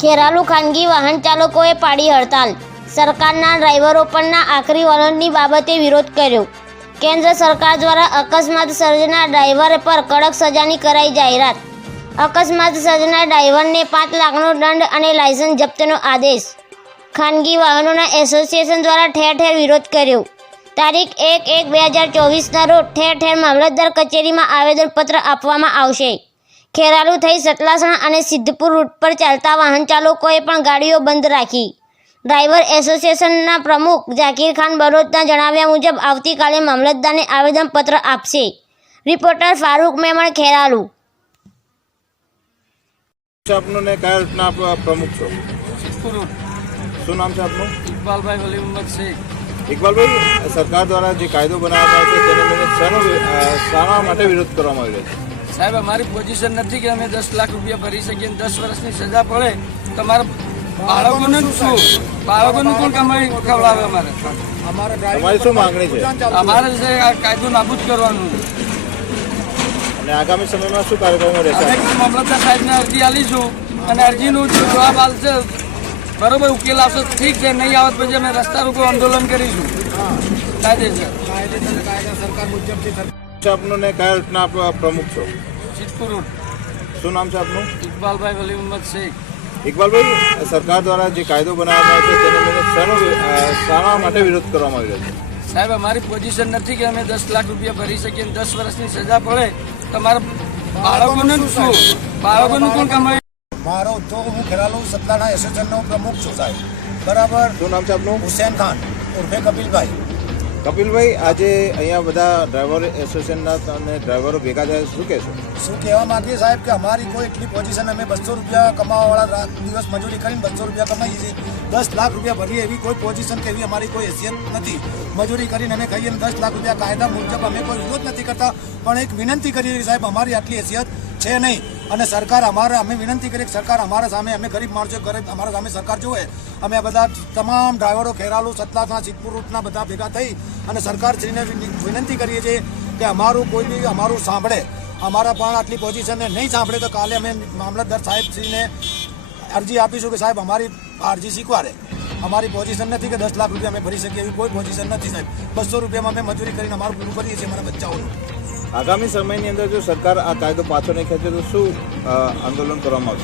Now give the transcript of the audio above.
ખેરાલુ ખાનગી વાહન ચાલકોએ પાડી હડતાલ. સરકારના ડ્રાઈવરો પરના આખરી વલણની બાબતે વિરોધ કર્યો. કેન્દ્ર સરકાર દ્વારા અકસ્માત સર્જના ડ્રાઈવર પર કડક સજાની કરાઈ જાહેરાત. અકસ્માત સર્જના ડ્રાઈવરને પાંચ લાખનો દંડ અને લાયસન્સ જપ્તનો આદેશ. ખાનગી વાહનોના એસોસિએશન દ્વારા ઠેર ઠેર વિરોધ કર્યો. તારીખ એક એક બે હજાર ચોવીસના રોજ ઠેર ઠેર મામલતદાર કચેરીમાં આવેદનપત્ર આપવામાં આવશે. ખેરાલુ થઈ સતલાસણા અને સિદ્ધપુર રૂટ પર ચાલતા વાહન ચાલકોએ પણ ગાડીઓ બંધ રાખી. ડ્રાઈવર એસોસિએશનના પ્રમુખ ઝાકીર ખાન બરોદના જણાવ્યા મુજબ આવતીકાલે મામલતદારને આવેદનપત્ર આપશે. રિપોર્ટર ફારૂક મેમણ ખેરાલુ. આપનું ને કયા રૂટના પ્રમુખ છો? શું નામ છે આપનું? ઇકબાલભાઈ વલી મોહમ્મદ શેખ. ઇકબાલભાઈ સરકાર દ્વારા જે કાયદો બનાવવામાં આવ્યો છે તેને લઈને શાનો શાના માટે વિરોધ કરવામાં આવ્યો છે? સાહેબ અમારી પોઝિશન નથી કે અમે દસ લાખ રૂપિયા ભરી શકીએ અને દસ વર્ષની સજા પડે. તો અમારા બાળકોને શું? બાળકોનું કોણ કમાઈ ખવડાવે અમારે? અમારી શું માંગણી છે? અમારે છે આ કાયદો નાબૂદ કરવાનું અને આગામી સમયમાં શું કાર્યક્રમો રહેશે? મામલતદાર સાહેબને અરજી આલીશું અને અરજીનો જવાબ આવશે બરોબર ઉકેલ આવશે. ઠીક છે નહીં આવત પછી અમે રસ્તા રોકો આંદોલન કરીશું. કાયદેસર. આપનું ને કયા રૂટના પ્રમુખ છો? સિદ્ધપુર શું નામ છે આપનું? ઇકબાલભાઈ વલી મોહમ્મદ શેખ. ઇકબાલભાઈ સરકાર દ્વારા જે કાયદો બનાવવામાં આવ્યો છે તેને લઈને શાનો માટે વિરોધ કરવામાં આવ્યો છે? સાહેબ અમારી પોઝિશન નથી કે અમે દસ લાખ રૂપિયા ભરી શકીએ દસ વર્ષની સજા પડે. તો મારા બાળકોને શું? બાળકોનું કોણ કમાઈ મારો ઉદ્યોગ હું ખેરાલુ સતલાણા એસોસિએશનનો પ્રમુખ છું સાહેબ. બરાબર? શું નામ છે આપનું? હુસેન ખાન ઉર્ફે કપિલભાઈ. કપિલભાઈ આજે અહીંયા બધા ડ્રાઈવર એસોસિએશનના અને ડ્રાઈવરો ભેગા થયા શું કહેશો શું કહેવા માંગીએ સાહેબ કે અમારી કોઈ એટલી પોઝિશન અમે બસો રૂપિયા કમાવાવાળા દિવસ મજૂરી કરીને બસો રૂપિયા કમાઈએ છીએ. દસ લાખ રૂપિયા ભરીએ એવી કોઈ પોઝિશન કે એવી અમારી કોઈ હેસિયત નથી. મજૂરી કરીને અમે ખાઈએ દસ લાખ રૂપિયા કાયદા મુજબ અમે કોઈ વિરોધ નથી કરતા. પણ એક વિનંતી કરી રહી સાહેબ અમારી આટલી હેસિયત છે નહીં. અને સરકાર અમારે અમે વિનંતી કરી સરકાર અમારા સામે અમે ગરીબ માણસો, ગરીબ અમારા સામે સરકાર જોવે અમે આ બધા તમામ ડ્રાઈવરો, ખેરાલુ સતલાસના સિદ્ધપુર રૂટના બધા ભેગા થઈ અને સરકારશ્રીને વિન- વિનંતી કરીએ છીએ કે અમારું કોઈ બી અમારું સાંભળે. અમારા પણ આટલી પોઝિશનને નહીં સાંભળે તો કાલે અમે મામલતદાર સાહેબશ્રીને અરજી આપીશું કે સાહેબ, અમારી અરજી સ્વીકારે અમારી પોઝિશન નથી કે દસ લાખ રૂપિયા અમે ભરી શકીએ એવી કોઈ પોઝિશન નથી સાહેબ. બસો રૂપિયામાં અમે મજૂરી કરીને અમારું પૂરું કરીએ છીએ, અમારા બચ્ચાઓનું. આગામી સમયની અંદર જો સરકાર આ કાયદો પાછો નહીં ખેંચે તો શું આંદોલન કરવામાં આવશે?